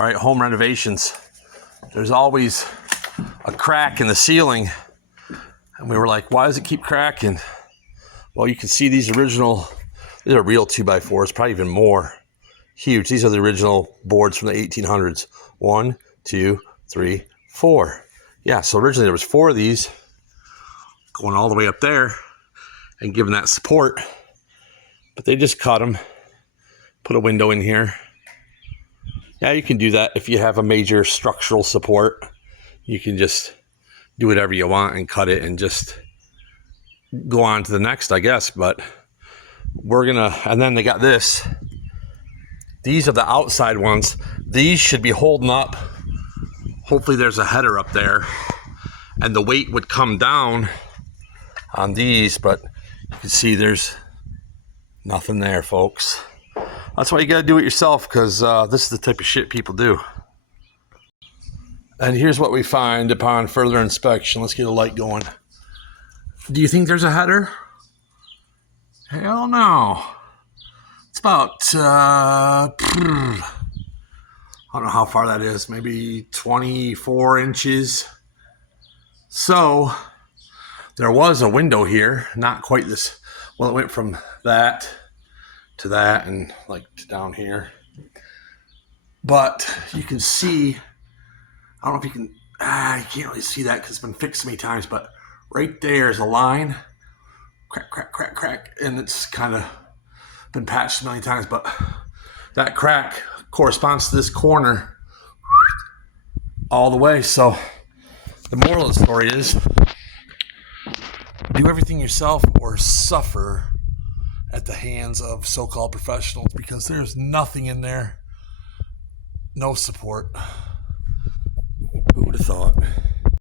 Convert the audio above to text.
All right, home renovations. There's always a crack in the ceiling. And we were like, why does it keep cracking? Well, you can see these are real 2x4s, probably even more. Huge. These are the original boards from the 1800s. 1, 2, 3, 4. Yeah, so originally there was 4 of these going all the way up there and giving that support. But they just cut them, put a window in here. Yeah, you can do that if you have a major structural support. You can just do whatever you want and cut it and just go on to the next, I guess. But we're gonna, and then they got this. These are the outside ones. These should be holding up. Hopefully there's a header up there and the weight would come down on these, but you can see there's nothing there, folks. That's why you gotta do it yourself, because this is the type of shit people do. And here's what we find upon further inspection. Let's get a light going. Do you think there's a header? Hell no. It's about, I don't know how far that is, maybe 24 inches. So there was a window here, not quite this. Well, it went from that to that and like to down here. But you can see, I don't know if you can, you can't really see that because it's been fixed many times, but right there is a line, crack, crack, crack, crack, and it's kind of been patched many times, but that crack corresponds to this corner all the way. So the moral of the story is, do everything yourself or suffer at the hands of so-called professionals, because there's nothing in there, no support. Who would have thought?